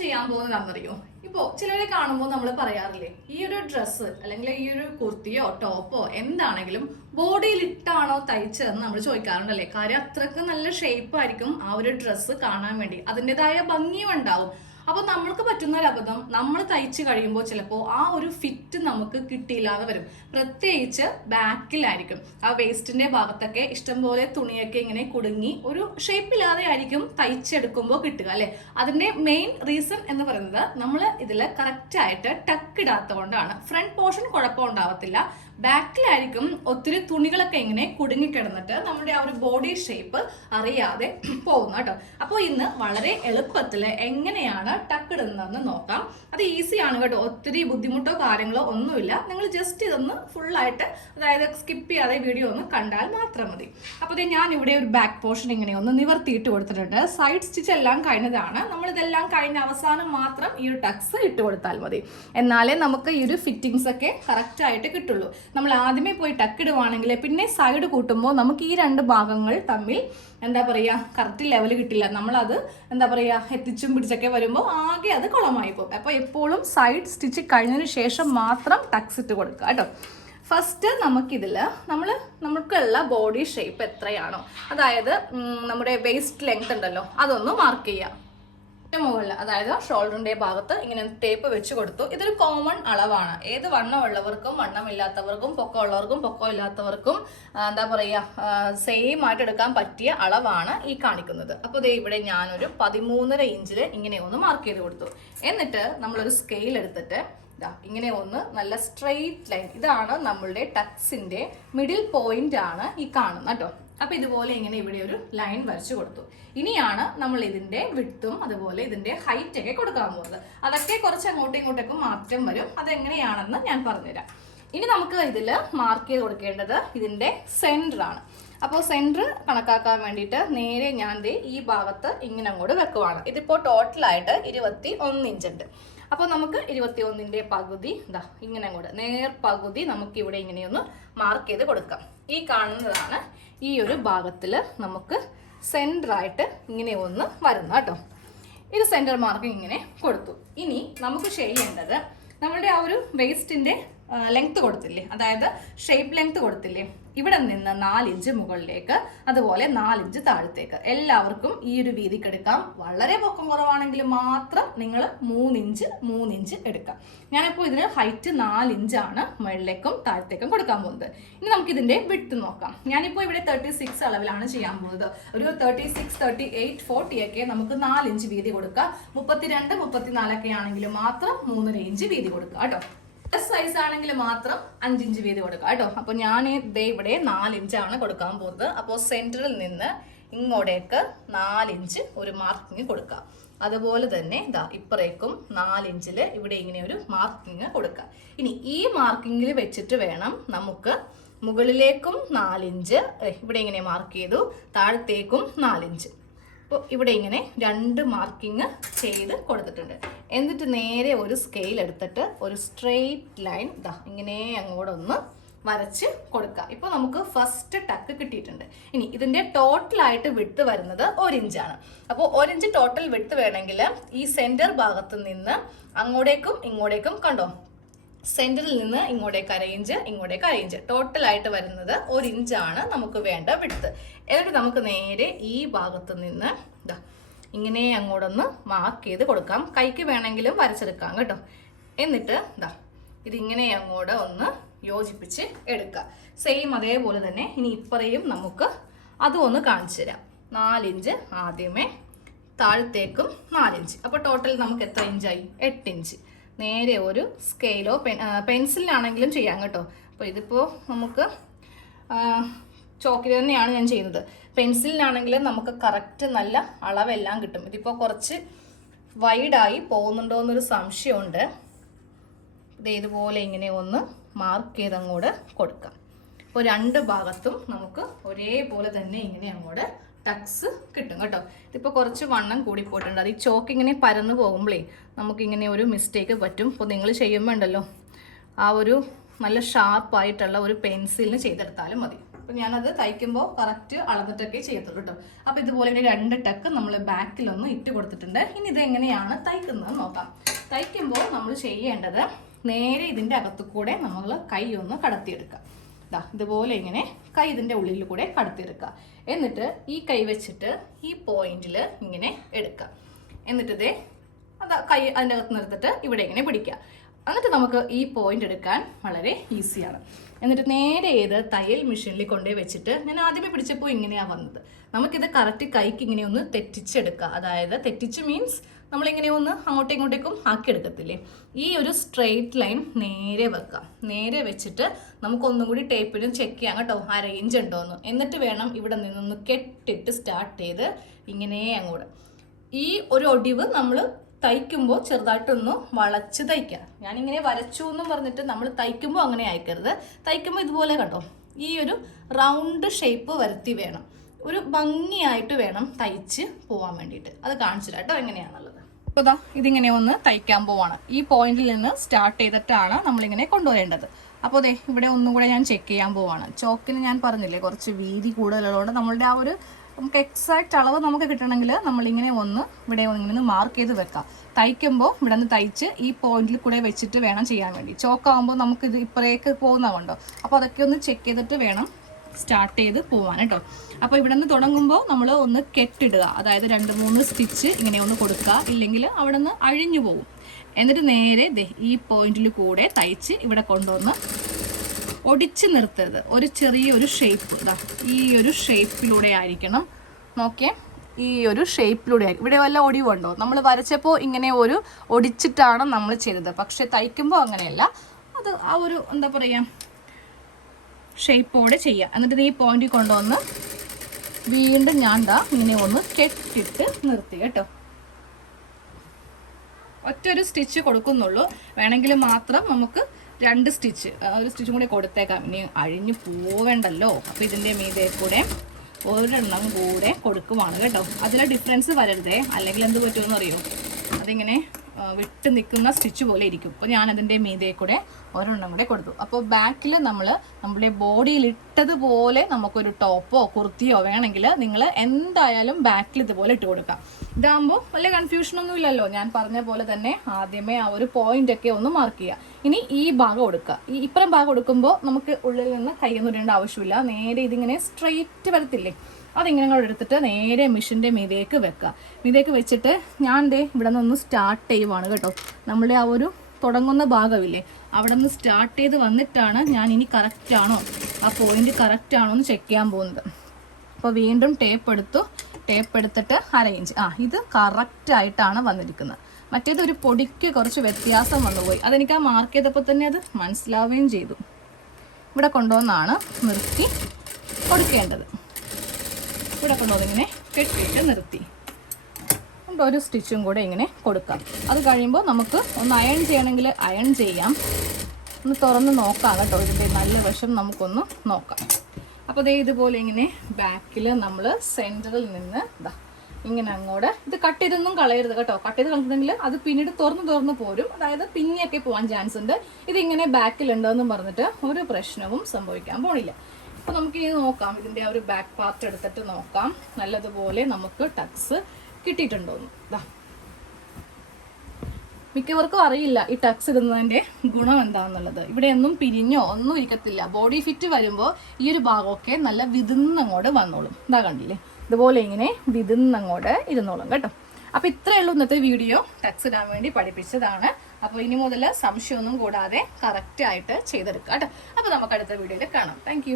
ചെയ്യാൻ പോകുന്നതാണെന്നറിയോ? ഇപ്പോ ചിലരെ കാണുമ്പോൾ നമ്മൾ പറയാറില്ലേ ഈ ഒരു ഡ്രസ്സ് അല്ലെങ്കിൽ ഈ ഒരു കുർത്തിയോ ടോപ്പോ എന്താണെങ്കിലും ബോഡിയിൽ ഇട്ടാണോ തയ്ച്ചതെന്ന് നമ്മൾ ചോദിക്കാറുണ്ടല്ലേ? കാര്യം അത്രയ്ക്ക് നല്ല ഷേപ്പ് ആയിരിക്കും ആ ഒരു ഡ്രസ്സ് കാണാൻ വേണ്ടി. അതിന്റെതായ ഭംഗിയും ഉണ്ടാവും അപ്പൊ നമ്മൾക്ക് പറ്റുന്ന ഒരു അബദ്ധം നമ്മൾ തയ്ച്ച് കഴിയുമ്പോൾ ചിലപ്പോൾ ആ ഒരു ഫിറ്റ് നമുക്ക് കിട്ടിയില്ലാതെ വരും. പ്രത്യേകിച്ച് ബാക്കിലായിരിക്കും. ആ വേസ്റ്റിന്റെ ഭാഗത്തൊക്കെ ഇഷ്ടംപോലെ തുണിയൊക്കെ ഇങ്ങനെ കുടുങ്ങി ഒരു ഷേപ്പില്ലാതെ ആയിരിക്കും തയ്ച്ചെടുക്കുമ്പോൾ കിട്ടുക അല്ലെ? അതിന്റെ മെയിൻ റീസൺ എന്ന് പറയുന്നത് നമ്മൾ ഇതിൽ കറക്റ്റ് ആയിട്ട് ടക്ക് ഇടാത്തതുകൊണ്ടാണ്. ഫ്രണ്ട് പോർഷൻ കുഴപ്പം ഉണ്ടാവത്തില്ല. ബാക്കിലായിരിക്കും ഒത്തിരി തുണികളൊക്കെ ഇങ്ങനെ കുടുങ്ങിക്കിടന്നിട്ട് നമ്മുടെ ആ ഒരു ബോഡി ഷേപ്പ് അറിയാതെ പോകുന്നു കേട്ടോ. അപ്പോൾ ഇന്ന് വളരെ എളുപ്പത്തിൽ എങ്ങനെയാണ് ടക്ക് ഇടുന്നതെന്ന് നോക്കാം. അത് ഈസിയാണ് കേട്ടോ. ഒത്തിരി ബുദ്ധിമുട്ടോ കാര്യങ്ങളോ ഒന്നുമില്ല. നിങ്ങൾ ജസ്റ്റ് ഇതൊന്ന് ഫുള്ളായിട്ട് അതായത് സ്കിപ്പ് ചെയ്യാതെ വീഡിയോ ഒന്ന് കണ്ടാൽ മാത്രം മതി. അപ്പോൾ ഞാൻ ഇവിടെ ഒരു ബാക്ക് പോർഷൻ ഇങ്ങനെ ഒന്ന് നിവർത്തിയിട്ട് കൊടുത്തിട്ടുണ്ട്. സൈഡ് സ്റ്റിച്ച് എല്ലാം കഴിഞ്ഞതാണ്. നമ്മൾ ഇതെല്ലാം കഴിഞ്ഞ അവസാനം മാത്രം ഈ ഒരു ടക്സ് ഇട്ട് കൊടുത്താൽ മതി. എന്നാലേ നമുക്ക് ഈ ഒരു ഫിറ്റിങ്സ് ഒക്കെ കറക്റ്റ് ആയിട്ട് കിട്ടുള്ളൂ. നമ്മൾ ആദ്യമേ പോയി ടക്ക് ഇടുവാണെങ്കിൽ പിന്നെ സൈഡ് കൂട്ടുമ്പോൾ നമുക്ക് ഈ രണ്ട് ഭാഗങ്ങൾ തമ്മിൽ എന്താ പറയുക കറക്റ്റ് ലെവൽ കിട്ടില്ല. നമ്മളത് എന്താ പറയുക എത്തിച്ചും പിടിച്ചൊക്കെ വരുമ്പോൾ ആകെ അത് കുളമായി പോകും അപ്പോൾ എപ്പോഴും സൈഡ് സ്റ്റിച്ച് കഴിഞ്ഞതിന് ശേഷം മാത്രം ടക്സ് ഇട്ട് കൊടുക്കുക കേട്ടോ. ഫസ്റ്റ് നമുക്കിതിൽ നമ്മൾ നമുക്കുള്ള ബോഡി ഷേപ്പ് എത്രയാണോ. അതായത് നമ്മുടെ വേസ്റ്റ് ലെങ്ത് ഉണ്ടല്ലോ അതൊന്ന് മാർക്ക് ചെയ്യാം മുകളിൽ അതായത് ഷോൾഡറിന്റെ ഭാഗത്ത് ഇങ്ങനെ ടേപ്പ് വെച്ച് കൊടുത്തു. ഇതൊരു കോമൺ അളവാണ്. ഏത് വണ്ണമുള്ളവർക്കും വണ്ണമില്ലാത്തവർക്കും പൊക്കമുള്ളവർക്കും പൊക്കം ഇല്ലാത്തവർക്കും എന്താ പറയുക സെയിം ആയിട്ട് എടുക്കാൻ പറ്റിയ അളവാണ് ഈ കാണിക്കുന്നത്. അപ്പോൾ ദേ ഇവിടെ ഞാനൊരു പതിമൂന്നര ഇഞ്ചിൽ ഇങ്ങനെ ഒന്ന് മാർക്ക് ചെയ്ത് കൊടുത്തു. എന്നിട്ട് നമ്മളൊരു സ്കെയിൽ എടുത്തിട്ട് ഇതാ ഇങ്ങനെ ഒന്ന് നല്ല സ്ട്രെയിറ്റ് ലൈൻ ഇതാണ് നമ്മളുടെ ടച്ചിന്റെ മിഡിൽ പോയിന്റ് ആണ് ഈ കാണുന്നത് കേട്ടോ. അപ്പൊ ഇതുപോലെ ഇങ്ങനെ ഇവിടെ ഒരു ലൈൻ വരച്ചു കൊടുത്തു. ഇനിയാണ് നമ്മൾ ഇതിന്റെ വിട്ടും അതുപോലെ ഇതിന്റെ ഹൈറ്റ് ഒക്കെ കൊടുക്കാൻ പോകുന്നത്. അതൊക്കെ കുറച്ച് അങ്ങോട്ടും ഇങ്ങോട്ടേക്കും മാറ്റം വരും. അതെങ്ങനെയാണെന്ന് ഞാൻ പറഞ്ഞുതരാം. ഇനി നമുക്ക് ഇതിൽ മാർക്ക് ചെയ്ത് കൊടുക്കേണ്ടത് ഇതിന്റെ സെന്റർ ആണ്. അപ്പോൾ സെന്റർ കണക്കാക്കാൻ വേണ്ടിയിട്ട് നേരെ ഞാൻ ദേ ഈ ഭാഗത്ത് ഇങ്ങനെ അങ്ങോട്ട് വെക്കുവാണ്. ഇതിപ്പോൾ ടോട്ടലായിട്ട് ഇരുപത്തി ഒന്ന് ഇഞ്ചുണ്ട് അപ്പോൾ നമുക്ക് ഇരുപത്തി ഒന്നിന്റെ പകുതി ഇതാ ഇങ്ങനെ അങ്ങോട്ട് നേർ പകുതി നമുക്ക് ഇവിടെ ഇങ്ങനെയൊന്ന് മാർക്ക് ചെയ്ത് കൊടുക്കാം. ഈ കാണുന്നതാണ് ഈ ഒരു ഭാഗത്തിൽ നമുക്ക് സെന്ററായിട്ട് ഇങ്ങനെ ഒന്ന് വരുന്ന കേട്ടോ. ഇത് സെന്റർ മാർക്ക് ഇങ്ങനെ കൊടുത്തു. ഇനി നമുക്ക് ചെയ്യേണ്ടത് നമ്മളുടെ ആ ഒരു വേസ്റ്റിന്റെ ലെങ്ത് കൊടുത്തില്ലേ? അതായത് ഷേപ്പ് ലെങ്ത് കൊടുത്തില്ലേ? ഇവിടെ നിന്ന് നാലിഞ്ച് മുകളിലേക്ക് അതുപോലെ നാലിഞ്ച് താഴത്തേക്ക്. എല്ലാവർക്കും ഈ ഒരു വീതിക്ക് എടുക്കാം വളരെ പൊക്കം കുറവാണെങ്കിൽ മാത്രം നിങ്ങൾ മൂന്നിഞ്ച് മൂന്നിഞ്ച് എടുക്കാം. ഞാനിപ്പോൾ ഇതിന് ഹൈറ്റ് നാലിഞ്ചാണ് മുകളിലേക്കും താഴത്തേക്കും കൊടുക്കാൻ പോകുന്നത്. ഇനി നമുക്ക് ഇതിന്റെ വിട്ട് നോക്കാം. ഞാനിപ്പോൾ ഇവിടെ തേർട്ടി സിക്സ് അളവിലാണ് ചെയ്യാൻ പോകുന്നത്. ഒരു thirty six thirty eight forty ഒക്കെ നമുക്ക് നാലിഞ്ച് വീതി കൊടുക്കാം. മുപ്പത്തിരണ്ട് മുപ്പത്തിനാലൊക്കെ ആണെങ്കിൽ മാത്രം മൂന്നര ഇഞ്ച് വീതി കൊടുക്കുക കേട്ടോ. സൈസ് ആണെങ്കിൽ മാത്രം അഞ്ചിഞ്ച് വീതി കൊടുക്കുക കേട്ടോ. അപ്പോൾ ഞാൻ ദേ ഇവിടെ നാലിഞ്ചാണ് കൊടുക്കാൻ പോകുന്നത്. അപ്പോൾ സെന്ററിൽ നിന്ന് ഇങ്ങോട്ടേക്ക് നാലിഞ്ച് ഒരു മാർക്കിങ് കൊടുക്കുക അതുപോലെ തന്നെ ഇതാ ഇപ്പറേക്കും നാലിഞ്ചിൽ ഇവിടെ ഇങ്ങനെ ഒരു മാർക്കിങ് കൊടുക്കുക ഇനി ഈ മാർക്കിങ്ങിൽ വെച്ചിട്ട് വേണം നമുക്ക് മുകളിലേക്കും നാലിഞ്ച് ഇവിടെ ഇങ്ങനെ മാർക്ക് ചെയ്തു താഴത്തേക്കും നാലിഞ്ച് അപ്പോൾ ഇവിടെ ഇങ്ങനെ രണ്ട് മാർക്കിങ് ചെയ്ത് കൊടുത്തിട്ടുണ്ട്. എന്നിട്ട് നേരെ ഒരു സ്കെയിൽ എടുത്തിട്ട് ഒരു സ്ട്രെയിറ്റ് ലൈൻ ഇതാ ഇങ്ങനെ അങ്ങോട്ടൊന്ന് വരച്ച് കൊടുക്കുക ഇപ്പോൾ നമുക്ക് ഫസ്റ്റ് ടക്ക് കിട്ടിയിട്ടുണ്ട്. ഇനി ഇതിന്റെ ടോട്ടലായിട്ട് വിട്ട് വരുന്നത് ഒരിഞ്ചാണ്. അപ്പോൾ ഒരിഞ്ച് ഇഞ്ച് ടോട്ടൽ വിട്ട് വേണമെങ്കിൽ ഈ സെന്റർ ഭാഗത്ത് നിന്ന് അങ്ങോട്ടേക്കും ഇങ്ങോട്ടേക്കും കണ്ടോ? സെന്ററിൽ നിന്ന് ഇങ്ങോട്ടേക്ക് അരയിഞ്ച് ഇങ്ങോട്ടേക്ക് അരയിഞ്ച് ടോട്ടലായിട്ട് വരുന്നത് ഒരു ഇഞ്ചാണ് നമുക്ക് വേണ്ട വിടുത്ത് എന്നിട്ട് നമുക്ക് നേരെ ഈ ഭാഗത്ത് നിന്ന് ഇതാ ഇങ്ങനെ അങ്ങോട്ടൊന്ന് മാർക്ക് ചെയ്ത് കൊടുക്കാം. കൈക്ക് വേണമെങ്കിലും വരച്ചെടുക്കാം കേട്ടോ. എന്നിട്ട് ഇതാ ഇതിങ്ങനെ അങ്ങോട്ട് ഒന്ന് യോജിപ്പിച്ച് എടുക്കുക. സെയിം അതേപോലെ തന്നെ ഇനി ഇപ്പറയും നമുക്ക് അതും ഒന്ന് കാണിച്ചു തരാം. നാലിഞ്ച് ആദ്യമേ താഴത്തേക്കും നാലിഞ്ച് അപ്പോൾ ടോട്ടൽ നമുക്ക് എത്ര ഇഞ്ചായി എട്ട് ഇഞ്ച്. നേരെ ഒരു സ്കെയിലോ പെൻ പെൻസിലാണെങ്കിലും ചെയ്യാം കേട്ടോ. അപ്പോൾ ഇതിപ്പോൾ നമുക്ക് ചോക്കിൽ തന്നെയാണ് ഞാൻ ചെയ്യുന്നത്. പെൻസിലിനാണെങ്കിൽ നമുക്ക് കറക്റ്റ് നല്ല അളവെല്ലാം കിട്ടും. ഇതിപ്പോൾ കുറച്ച് വൈഡായി പോകുന്നുണ്ടോ എന്നൊരു സംശയമുണ്ട്. ഇത് ഇതുപോലെ ഇങ്ങനെ ഒന്ന് മാർക്ക് ചെയ്ത് അങ്ങോട്ട് കൊടുക്കാം. അപ്പോൾ രണ്ട് ഭാഗത്തും നമുക്ക് ഒരേപോലെ തന്നെ ഇങ്ങനെ അങ്ങോട്ട് ടക്സ് കിട്ടും കേട്ടോ. ഇതിപ്പോൾ കുറച്ച് വണ്ണം കൂടി പോയിട്ടുണ്ട്. അത് ഈ ചോക്ക് ഇങ്ങനെ പരന്ന് പോകുമ്പോഴേ നമുക്കിങ്ങനെ ഒരു മിസ്റ്റേക്ക് പറ്റും. അപ്പോൾ നിങ്ങൾ ചെയ്യുമ്പോൾ ഉണ്ടല്ലോ ആ ഒരു നല്ല ഷാർപ്പായിട്ടുള്ള ഒരു പെൻസിലിന് ചെയ്തെടുത്താലും മതി. അപ്പം ഞാനത് തയ്ക്കുമ്പോൾ കറക്റ്റ് അളന്നിട്ടൊക്കെ ചെയ്യത്തുള്ളൂ കേട്ടോ അപ്പോൾ ഇതുപോലെ ഇങ്ങനെ രണ്ട് ടക്ക് നമ്മൾ ബാക്കിലൊന്ന് ഇട്ട് കൊടുത്തിട്ടുണ്ട്. ഇനി ഇത് എങ്ങനെയാണ് തയ്ക്കുന്നത് നോക്കാം. തയ്ക്കുമ്പോൾ നമ്മൾ ചെയ്യേണ്ടത് നേരെ ഇതിന്റെ അകത്തു കൂടെ നമ്മൾ കൈ ഒന്ന് കടത്തിയെടുക്കുക. ഇതുപോലെ ഇങ്ങനെ കൈ ഇതിന്റെ ഉള്ളിൽ കൂടെ കടത്തിയെടുക്കുക. എന്നിട്ട് ഈ കൈ വെച്ചിട്ട് ഈ പോയിന്റിൽ ഇങ്ങനെ എടുക്കുക. എന്നിട്ട് ഇതേ അതാ കൈ അതിന്റെ അകത്ത് നിർത്തിട്ട് ഇവിടെ ഇങ്ങനെ പിടിക്കുക. എന്നിട്ട് നമുക്ക് ഈ പോയിന്റ് എടുക്കാൻ വളരെ ഈസിയാണ്. എന്നിട്ട് നേരെ ചെയ്ത് തയ്യൽ മെഷീനിൽ കൊണ്ടുപോയി വെച്ചിട്ട് ഞാൻ ആദ്യമേ പിടിച്ചപ്പോൾ ഇങ്ങനെയാണ് വന്നത്. നമുക്കിത് കറക്റ്റ് കൈക്ക് ഇങ്ങനെ ഒന്ന് തെറ്റിച്ചെടുക്കുക അതായത് തെറ്റിച്ച് മീൻസ് നമ്മളിങ്ങനെ ഒന്ന് അങ്ങോട്ടും ഇങ്ങോട്ടേക്കും ആക്കിയെടുക്കത്തില്ലേ? ഈ ഒരു സ്ട്രെയിറ്റ് ലൈൻ നേരെ വെക്കാം. നേരെ വെച്ചിട്ട് നമുക്കൊന്നും കൂടി ടേപ്പിലും ചെക്ക് ചെയ്യാം കേട്ടോ ആ റേഞ്ച് ഉണ്ടോ എന്ന്. എന്നിട്ട് വേണം ഇവിടെ നിന്നൊന്ന് കെട്ടിട്ട് സ്റ്റാർട്ട് ചെയ്ത് ഇങ്ങനെ അങ്ങോട്ട്. ഈ ഒരു ഒടിവ് നമ്മൾ തയ്ക്കുമ്പോൾ ചെറുതായിട്ടൊന്ന് വളച്ച് തയ്ക്കുക. ഞാനിങ്ങനെ വരച്ചു എന്നും പറഞ്ഞിട്ട് നമ്മൾ തയ്ക്കുമ്പോൾ അങ്ങനെ അയക്കരുത്. തയ്ക്കുമ്പോൾ ഇതുപോലെ കണ്ടോ? ഈ ഒരു റൗണ്ട് ഷേപ്പ് വരുത്തി വേണം. ഒരു ഭംഗിയായിട്ട് വേണം തയ്ച്ച് പോകാൻ വേണ്ടിയിട്ട്. അത് കാണിച്ചു കേട്ടോ എങ്ങനെയാണുള്ളത്. അപ്പോൾ ഇതാ ഇതിങ്ങനെ ഒന്ന് തയ്ക്കാൻ പോവാണ്. ഈ പോയിന്റിൽ നിന്ന് സ്റ്റാർട്ട് ചെയ്തിട്ടാണ് നമ്മളിങ്ങനെ കൊണ്ടുവരേണ്ടത്. അപ്പോൾ അതെ ഇവിടെ ഒന്നും കൂടെ ഞാൻ ചെക്ക് ചെയ്യാൻ പോവാണ്. ചോക്കിന് ഞാൻ പറഞ്ഞില്ലേ കുറച്ച് വീതി കൂടുതലുള്ളതുകൊണ്ട് നമ്മളുടെ ആ ഒരു നമുക്ക് എക്സാക്റ്റ് അളവ് നമുക്ക് കിട്ടണമെങ്കിൽ നമ്മളിങ്ങനെ ഒന്ന് ഇവിടെ ഇങ്ങനെ മാർക്ക് ചെയ്ത് വെക്കാം. തയ്ക്കുമ്പോൾ ഇവിടെ നിന്ന് തയ്ച്ച് ഈ പോയിന്റിൽ കൂടെ വെച്ചിട്ട് വേണം ചെയ്യാൻ വേണ്ടി. ചോക്കാവുമ്പോൾ നമുക്ക് ഇത് ഇപ്പറേക്ക് പോകുന്നതുണ്ടോ അപ്പോൾ അതൊക്കെ ഒന്ന് ചെക്ക് ചെയ്തിട്ട് വേണം സ്റ്റാർട്ട് ചെയ്ത് പോവാൻ കേട്ടോ. അപ്പോൾ ഇവിടെ നിന്ന് തുടങ്ങുമ്പോൾ നമ്മൾ ഒന്ന് കെട്ടിടുക. അതായത് രണ്ട് മൂന്ന് സ്റ്റിച്ച് ഇങ്ങനെ ഒന്ന് കൊടുക്കുക. ഇല്ലെങ്കിൽ അവിടെ നിന്ന് അഴിഞ്ഞു പോകും. എന്നിട്ട് നേരെ ഈ പോയിന്റിൽ കൂടെ തയ്ച്ച് ഇവിടെ കൊണ്ടുവന്ന് ഒടിച്ച് നിർത്തരുത്. ഒരു ചെറിയൊരു ഷേപ്പ് ഇതാ ഈ ഒരു ഷേപ്പിലൂടെ ആയിരിക്കണം. നോക്കിയേ ഈ ഒരു ഷേപ്പിലൂടെ ഇവിടെ വല്ല ഒടിവുണ്ടോ? നമ്മൾ വരച്ചപ്പോൾ ഇങ്ങനെ ഒരു ഒടിച്ചിട്ടാണ് നമ്മൾ ചെയ്തത്. പക്ഷെ തയ്ക്കുമ്പോൾ അങ്ങനെയല്ല. അത് ആ ഒരു എന്താ പറയുക ഷേപ്പോടെ ചെയ്യുക എന്നിട്ട് ഈ പോയിന്റിൽ കൊണ്ടുവന്ന് വീണ്ടും ഞാൻ ദാ ഇങ്ങനെ ഒന്ന് കെട്ടിട്ട് നിർത്തി കേട്ടോ. ഒറ്റ ഒരു സ്റ്റിച്ച് കൊടുക്കുന്നുള്ളൂ. വേണമെങ്കിൽ മാത്രം നമുക്ക് രണ്ട് സ്റ്റിച്ച് ഒരു സ്റ്റിച്ചും കൂടി കൊടുത്തേക്കാം. ഇനി അഴിഞ്ഞു പോവേണ്ടല്ലോ. അപ്പോൾ ഇതിന്റെ മീതെ കൂടെ ഒരെണ്ണം കൂടെ കൊടുക്കുവാണ് കേട്ടോ. അതിലെ ഡിഫറൻസ് വരരുതേ. അല്ലെങ്കിൽ എന്ത് പറ്റുമെന്ന് അറിയോ അതിങ്ങനെ വിട്ട് നിൽക്കുന്ന സ്റ്റിച്ച് പോലെ ഇരിക്കും. അപ്പോൾ ഞാൻ അതിന്റെ മീതെ കൂടെ ഒരെണ്ണം കൂടെ കൊടുത്തു. അപ്പോൾ ബാക്കിൽ നമ്മൾ നമ്മുടെ ബോഡിയിൽ ഇട്ടതുപോലെ നമുക്കൊരു ടോപ്പോ കുർത്തിയോ വേണമെങ്കിൽ നിങ്ങൾ എന്തായാലും ബാക്കിൽ ഇതുപോലെ ഇട്ട് കൊടുക്കാം. ഇതാകുമ്പോൾ വലിയ കൺഫ്യൂഷനൊന്നും ഇല്ലല്ലോ. ഞാൻ പറഞ്ഞ പോലെ തന്നെ ആദ്യമേ ആ ഒരു പോയിന്റ് ഒക്കെ ഒന്ന് മാർക്ക് ചെയ്യുക ഇനി ഈ ഭാഗം കൊടുക്കുക ഈ ഇപ്പുറം ഭാഗം കൊടുക്കുമ്പോൾ നമുക്ക് ഉള്ളിൽ നിന്ന് കൈയൊന്നും ഇടേണ്ട ആവശ്യമില്ല. നേരെ ഇതിങ്ങനെ സ്ട്രെയിറ്റ് വരത്തില്ലേ? അതിങ്ങനെ അങ്ങോട്ട് എടുത്തിട്ട് നേരെ മിഷീന്റെ മീതേക്ക് വെക്കുക മീതേക്ക് വെച്ചിട്ട് ഞാൻ ദേ ഇവിടെ നിന്ന് സ്റ്റാർട്ട് ചെയ്യുവാണ് കേട്ടോ. നമ്മളുടെ ആ ഒരു തുടങ്ങുന്ന ഭാഗമില്ലേ അവിടെ നിന്ന് സ്റ്റാർട്ട് ചെയ്ത് വന്നിട്ടാണ് ഞാൻ ഇനി കറക്റ്റാണോ ആ പോയിന്റ് കറക്റ്റാണോ എന്ന് ചെക്ക് ചെയ്യാൻ പോകുന്നത്. അപ്പോൾ വീണ്ടും ടേപ്പ് എടുത്തു. ടേപ്പ് എടുത്തിട്ട് അരയിഞ്ച് ആ ഇത് കറക്റ്റായിട്ടാണ് വന്നിരിക്കുന്നത്. മറ്റേത് ഒരു പൊടിക്ക് കുറച്ച് വ്യത്യാസം വന്നുപോയി അതെനിക്ക് ആ മാർക്ക് ചെയ്തപ്പോൾ തന്നെ അത് മനസ്സിലാവുകയും ചെയ്തു. ഇവിടെ കൊണ്ടുവന്നാണ് നിർത്തി കൊടുക്കേണ്ടത്. ഇവിടെ കൊണ്ടുവന്ന് ഇങ്ങനെ കെട്ടിയിട്ട് നിർത്തി. ഒരു സ്റ്റിച്ചും കൂടെ ഇങ്ങനെ കൊടുക്കാം. അത് കഴിയുമ്പോൾ നമുക്ക് ഒന്ന് അയൺ ചെയ്യണമെങ്കിൽ അയൺ ചെയ്യാം. ഒന്ന് തുറന്ന് നോക്കാം കേട്ടോ. ഇതിന്റെ നല്ല വശം നമുക്കൊന്ന് നോക്കാം. അപ്പോൾ ദേ ഇതുപോലെ ഇങ്ങനെ ബാക്കിൽ നമ്മൾ സെന്ററിൽ നിന്ന് ഇതാ ഇങ്ങനെ അങ്ങോട്ട് ഇത് കട്ട് ചെയ്തൊന്നും കളയരുത് കേട്ടോ. കട്ട് ചെയ്ത് കളഞ്ഞിട്ടുണ്ടെങ്കിൽ അത് പിന്നീട് തുറന്ന് തുറന്ന് പോരും. അതായത് പിന്നെയൊക്കെ പോകാൻ ചാൻസ് ഉണ്ട്. ഇതിങ്ങനെ ബാക്കിലുണ്ടെന്നും പറഞ്ഞിട്ട് ഒരു പ്രശ്നവും സംഭവിക്കാൻ പോണില്ല. അപ്പോൾ നമുക്ക് ഇനി നോക്കാം. ഇതിന്റെ ആ ഒരു ബാക്ക് പാർട്ട് എടുത്തിട്ട് നോക്കാം. നല്ലതുപോലെ നമുക്ക് ടക്സ് കിട്ടിയിട്ടുണ്ടോന്ന്. മിക്കവർക്കും അറിയില്ല ഈ ടക്സ് ഇടുന്നതിന്റെ ഗുണം എന്താണെന്നുള്ളത് ഇവിടെ ഒന്നും പിരിഞ്ഞോ ഒന്നും ഇരിക്കത്തില്ല. ബോഡി ഫിറ്റ് വരുമ്പോൾ ഈ ഒരു ഭാഗമൊക്കെ നല്ല വിതുന്നങ്ങോട് വന്നോളും. ഇതാ കണ്ടില്ലേ? ഇതുപോലെ ഇങ്ങനെ വിതുന്നങ്ങോട് ഇരുന്നോളും കേട്ടോ. അപ്പോൾ ഇത്രയേ ഉള്ളൂ ഇന്നത്തെ വീഡിയോ. ടക്സ് ഇടാൻ വേണ്ടി പഠിപ്പിച്ചതാണ്. അപ്പോൾ ഇനി മുതൽ സംശയമൊന്നും കൂടാതെ കറക്റ്റ് ആയിട്ട് ചെയ്തെടുക്കാം കേട്ടോ. അപ്പോൾ നമുക്ക് അടുത്ത വീഡിയോയിൽ കാണാം. താങ്ക്